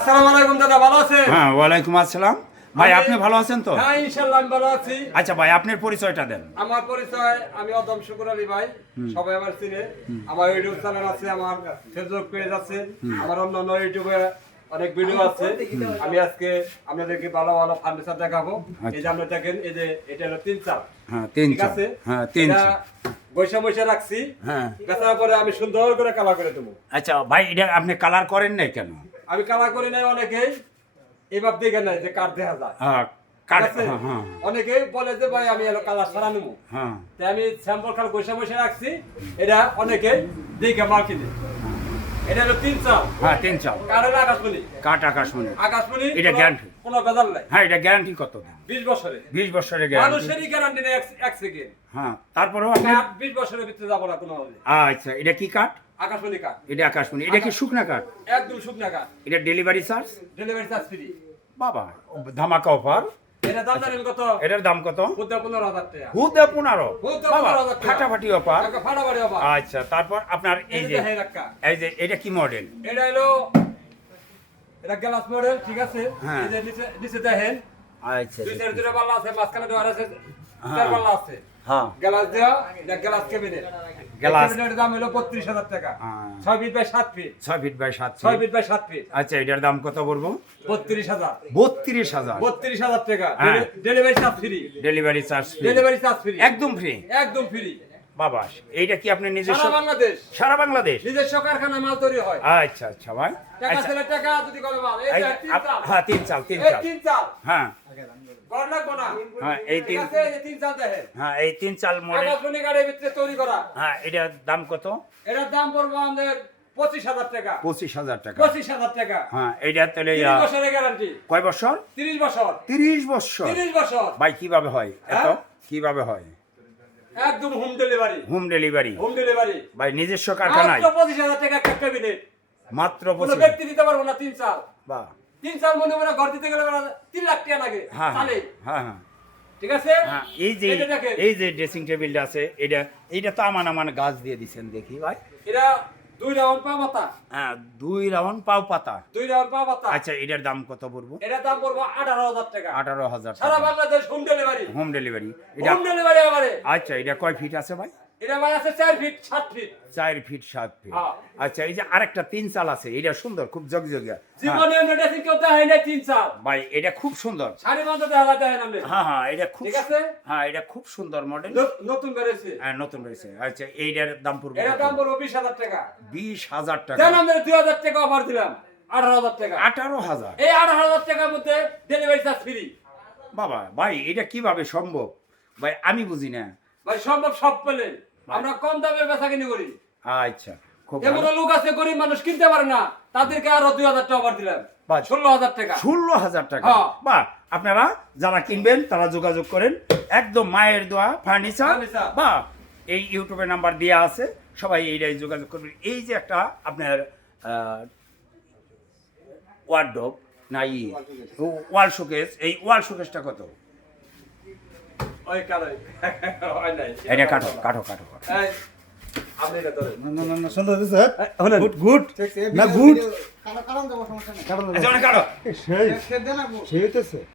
আসসালামু আলাইকুম দাদা ভালো আছেন? হ্যাঁ ওয়ালাইকুম আসসালাম। ভাই আপনি ভালো আছেন তো? হ্যাঁ ইনশাআল্লাহ আমি ভালো আছি। আচ্ছা ভাই আপনার পরিচয়টা দেন। আমার পরিচয় আমি অদম শুকুর আলী ভাই। সবাই আমার চিনে। আমার ইউটিউব চ্যানেল আছে আমার ফেসবুক পেজ আছে আমার অন্যান্য ইউটিউবে অনেক ভিডিও আছে। আমি আজকে আপনাদেরকে ভালো ভালো ফার্নিচার দেখাবো। এই যে আপনি দেখেন এই যে এটা হলো তিন চাল হ্যাঁ তিন ঠিক চাল আছে? হ্যাঁ তিন এটা চাল বৈশা বৈশা রাখছি। হ্যাঁ। বেচার পরে আমি সুন্দর করে কালার করে দেবো। আচ্ছা ভাই এটা আপনি কালার করেন নাই কেন? আমি কালা করি নাই অনেকেই এবার দেখে নাই যে কার দেখা যায়। হ্যাঁ হ্যাঁ হ্যাঁ। অনেকেই বলে যে ভাই আমি এলো কালার সারা নেব। হ্যাঁ। তাই আমি স্যাম্পল খাল বসে বসে রাখছি। এটা অনেকে দেখে মাল কিনে। এটা হলো তিন চাল। হ্যাঁ তিন চাল। কারের আকাশমণি? কাট আকাশমণি? আকাশমণি এটা guarantee। কোনো বেজাল নাই। হ্যাঁ এটা গ্যারান্টি কত বিশ বছরে বিশ বছরের গ্যারান্টি মানুষেরই গ্যারান্টি নেই এক সেকেন্ড হ্যাঁ তারপরেও আপনি বিশ বছরের ভিতরে যাব না কোনো আচ্ছা এটা কি কাঠ? আকাশমণি কাঠ। এটা আকাশমণি। এটা কি শুকনা কাঠ? একদম শুকনা কাঠ। এটা delivery charge delivery charge free বাবা ধামাকা অফার এটার দাম কত? পনেরো হুদে পনেরো হুদে বাবা 15,000 টাকা। ফাটাফাটি অফার আচ্ছা তারপর আপনার এই যে এই যে এটা কি মডেল এটা হলো এটা গ্লাস মডেল ঠিক আছে? হ্যাঁ। নিচে দেখেন আচ্ছা দুই সাইড দুটো পাল্লা আছে মাঝখানে ডোয়ার আছে। হ্যাঁ। আছে। হ্যাঁ। গ্লাস দেওয়া গ্লাস ক্যাবিনেট গ্লাস। ক্যাবিনেটের দাম হলো বত্রিশ হাজার টাকা। হ্যাঁ। ছয় ফিট বাই সাত ফিট ছয় ফিট বাই সাত ছয় ফিট বাই সাত ফিট আচ্ছা এটার দাম কত বলব? বত্রিশ হাজার। বত্রিশ হাজার। বত্রিশ হাজার টাকা। Delivery charge free delivery charge delivery charge free একদম ফ্রি একদম ফ্রি বাবা এইটা কি আপনি নিজস্ব? সারা বাংলাদেশ। সারা বাংলাদেশ? নিজস্ব কারখানা মাল তৈরি হয়। আচ্ছা আচ্ছা ভাই। টাকা আচ্ছা। ছেলে টাকা যদি করে মাল এই যে তিন চাল। হ্যাঁ তিন চাল তিন চাল। তিন চাল। হ্যাঁ। হ্যাঁ এই তিন আছে এই যে তিন চাল দেখেন। হ্যাঁ এই তিন চাল মডেল আকাশমণি গাড়ির ভিতরে তৈরি করা। হ্যাঁ এটার দাম কত? এটার দাম পড়ব আমাদের পঁচিশ হাজার টাকা। পঁচিশ হাজার টাকা। পঁচিশ হাজার টাকা। হ্যাঁ এটা তাহলে তিরিশ বছরের গ্যারান্টি কয় বছর? তিরিশ বছর। তিরিশ বছর। তিরিশ বছর। ভাই কীভাবে হয়? এত? হ্যাঁ? কীভাবে হয়? একদম home delivery home delivery home delivery ভাই নিজস্ব কারখানায়। মাত্র পঁচিশ হাজার টাকা একটা ক্যাবিনেট মাত্র পঁচিশ। ব্যক্তি দিতে পারব না তিন সাল তিন সাল মনে মনে ঘর দিতে গেলে তিন লাখ টাকা লাগে হ্যাঁ হ্যাঁ। হ্যাঁ হ্যাঁ। ঠিক আছে? হ্যাঁ, এই যে এটা। এই যে ড্রেসিং টেবিলটা আছে এটা এটা তো আমান আমান গাছ দিয়ে দিছেন দেখি ভাই। এরা দুই রাউন্ড পা পাতা? হ্যাঁ দুই রাউন্ড পাও পাতা। দুই রাউন্ড পা পাতা? আচ্ছা এটার দাম কত পড়ব? এটার দাম পড়ব আঠারো হাজার টাকা। আঠারো হাজার সারা Bangladesh home delivery home delivery home delivery আমারে। আচ্ছা এটা কয় ফিট আছে ভাই? এটা আছে ফিট ফিট ফিট সাত ফিট। আচ্ছা এই যে আরেকটা তিন চাল আছে এটা সুন্দর খুব জগজগিয়া। হ্যাঁ, জীবনে মেডিসিন কেউ দেয় না তিন চাল। ভাই এটা খুব সুন্দর। সাড়ে পাঁচ দেখা যায় দেখেন হ্যাঁ হ্যাঁ এটা খুব ঠিক আছে? হ্যাঁ এটা খুব সুন্দর মডেল নতুন বেড়েছে হ্যাঁ নতুন রয়েছে আচ্ছা এইটার দাম পড়বে এটার দাম পড়ব বিশ টাকা। টাকা। দেন আমরা অফার দিলাম। এই টাকার মধ্যে ডেলিভারি চার্জ ফ্রি বাবা ভাই এটা কীভাবে সম্ভব? ভাই আমি বুঝি না। ভাই সম্ভব সব পেলে। আমরা কম দামে বেচা কিনি করি। আচ্ছা এমন লোক আছে গরিব মানুষ কিনতে পারে না। তাদেরকে আরও দুই হাজার টাকা দিলাম। ষোলো হাজার টাকা। ষোলো হাজার টাকা। হ্যাঁ। বা আপনারা যারা কিনবেন তারা যোগাযোগ করেন। একদম মায়ের দোয়া ফার্নিচার। বা এই ইউটিউবে নাম্বার দেওয়া আছে। সবাই এইটাই যোগাযোগ করবেন। এই যে একটা আপনার ওয়ার্ডব না ই ওয়াল শোকেস এই ওয়াল শোকেসটা কত? ওই কালাই হয় নাই এটা কাটো কাটো কাটো কাটো। এই, আপনি এটা ধরেন। না না না না সুন্দর হয়েছে হলেন গুড গুড। না গুড। অনেক কাটো সেই সেই হইতেছে।